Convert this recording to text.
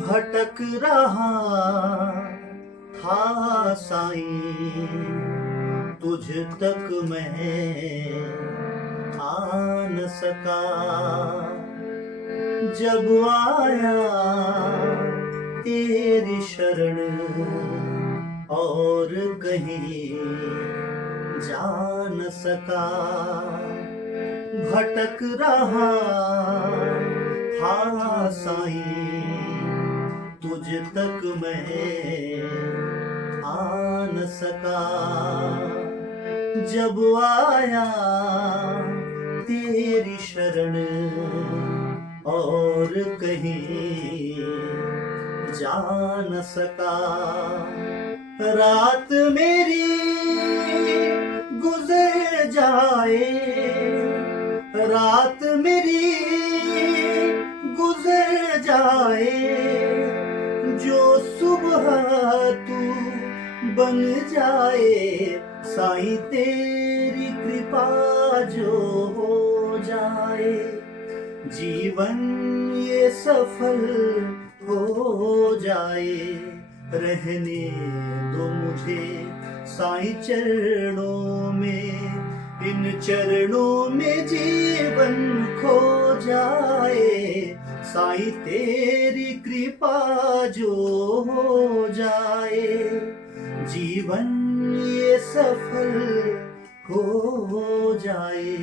भटक रहा था साईं, तुझ तक मैं आ न सका। जब आया तेरी शरण और कहीं जा न सका। भटक रहा था साईं, तुझ तक मैं आ न सका। जब आया तेरी शरण और कहीं जा न सका। रात मेरी गुजर जाए, रात मेरी गुजर जाए, जो सुबह तू बन जाए। साईं तेरी कृपा जो हो जाए, जीवन ये सफल हो जाए। रहने दो मुझे साईं चरणों में, इन चरणों में जीवन खो जाए। साईं तेरी कृपा जो हो जाए, जीवन ये सफल हो जाए।